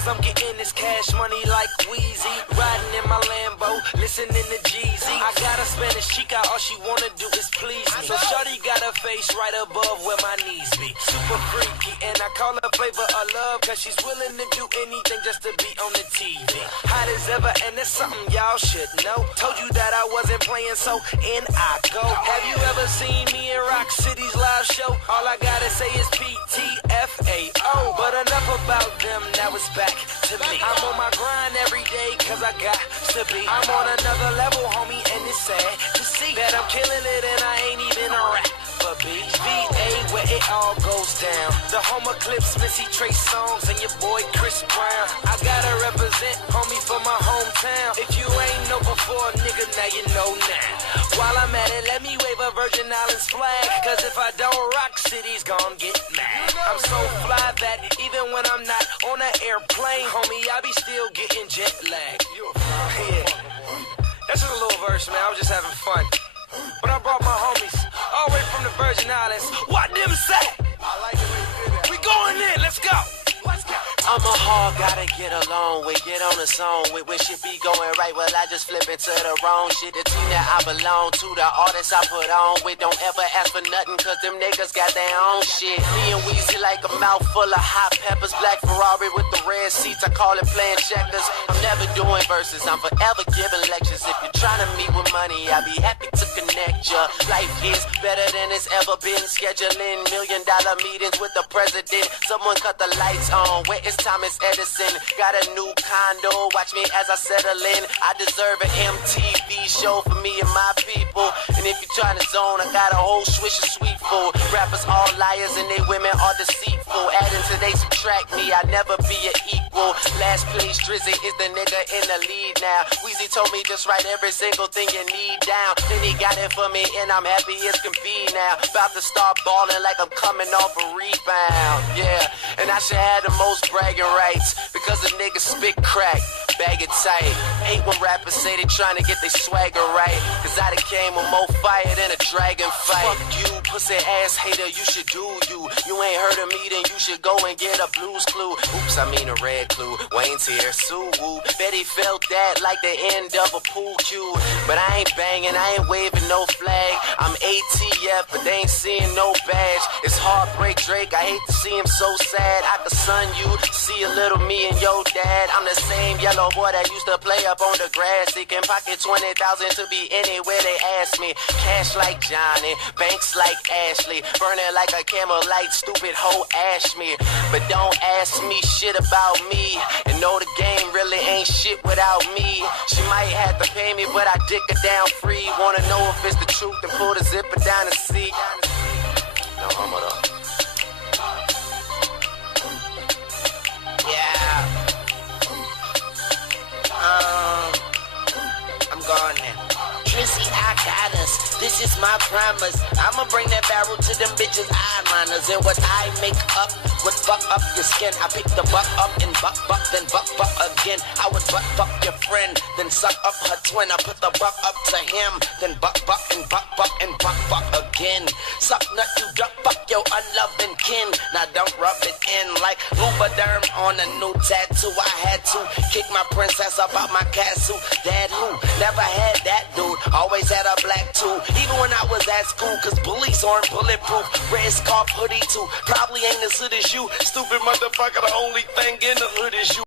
cause I'm getting this cash money like Wheezy. Riding in my Lambo, listening to Jeezy. I got a Spanish chica, all she wanna do is please me. So shawty got her face right above where my knees be. Super freaky, and I call her flavor of love, cause she's willing to do anything just to be on the TV. Hot as ever, and that's something y'all should know. Told you that I wasn't playing, so in I go. Have you ever seen me in Rock City's live show? All I gotta say is PTFAO. But enough about them, now it's back to me. I'm on my grind every day, cause I got to be. I'm on another level, homie, and it's sad to see that I'm killing it and I ain't even a rap. But VA, where it all goes down. The home of Clips, Missy, Trey Songz, and your boy Chris Brown. I gotta represent, homie, for my hometown. If you ain't know before, nigga, now you know now. While I'm at it, let me wave a Virgin Islands flag, cause if I don't, Rock City's gon' get mad. I'm so fly that even when I'm not on an airplane, homie, I be still getting jet lag. Yeah, that's just a little verse, man. I was just having fun. But I brought my homies all the way from the Virgin Islands. What them say? I like the way you did that. We going in, let's go. Let's go. I'm a hog, gotta get along with, get on the song with. When shit be going right, well I just flip into the wrong shit. The team that I belong to, the artists I put on with. Don't ever ask for nothing, cause them niggas got their own shit. Me and Weezy like a mouthful of hot peppers. Black Ferrari with the red seats, I call it playing checkers. I'm never doing verses, I'm forever giving lectures. If you're trying to meet with money, I'll be happy to connect ya. Life is better than it's ever been. Scheduling $1 million meetings with the president. Someone cut the lights on, where it's Thomas Edison. Got a new condo, watch me as I settle in. I deserve an MTV show for me and my people. And if you're trying to zone, I got a whole swish of sweet food. Rappers all liars and they women are deceitful. Adding to they subtract me, I never be an equal. Last place, Drizzy is the nigga in the lead now. Weezy told me just write every single thing you need down. Then he got it for me and I'm happy as can be now. About to start balling like I'm coming off a rebound. Yeah, and I should have the most bragging rights, because the niggas spit crack, bag it tight. Hate when rappers say they trying to get their swagger right, cause I done came with more fire than a dragon fight. Fuck you, pussy ass hater, you should do you. You ain't heard of me, then you should go and get a Blue's Clue. Oops, I mean a red clue. Wayne's here, Sue Woo. Betty felt that like the end of a pool cue. But I ain't banging, I ain't waving no flag. I'm ATF, but they ain't seeing no badge. It's Heartbreak Drake, I hate to see him so sad. I could son you, see a little me and your dad. I'm the same yellow boy that used to play up on the grass. He can pocket 20,000 to be anywhere they ask me. Cash like Johnny, banks like Ashley. Burning like a camel light, stupid hoe ash me. But don't ask me shit about me, and know the game really ain't shit without me. She might have to pay me, but I dick her down free. Wanna know if it's the truth, then pull the zipper down and see. No homo though. Yeah. I'm gone now. Drizzy, I got us. This is my promise. I'ma bring that barrel to them bitches eyeliners. And what I make up would fuck up your skin. I pick the buck up and buck, then buck again. I would buck your friend, then suck up her twin. I put the buck up to him, then buck and buck again. Suck nut, you duck, fuck your unloving kin. Now don't rub it in like Lubriderm on a new tattoo. I had to kick my princess up out my castle. That who never had that dude, always had a black too. Even when I was at school, cause bullies aren't bulletproof. Red scarf hoodie too, probably ain't as hood as you. Stupid motherfucker, the only thing in the hood is you.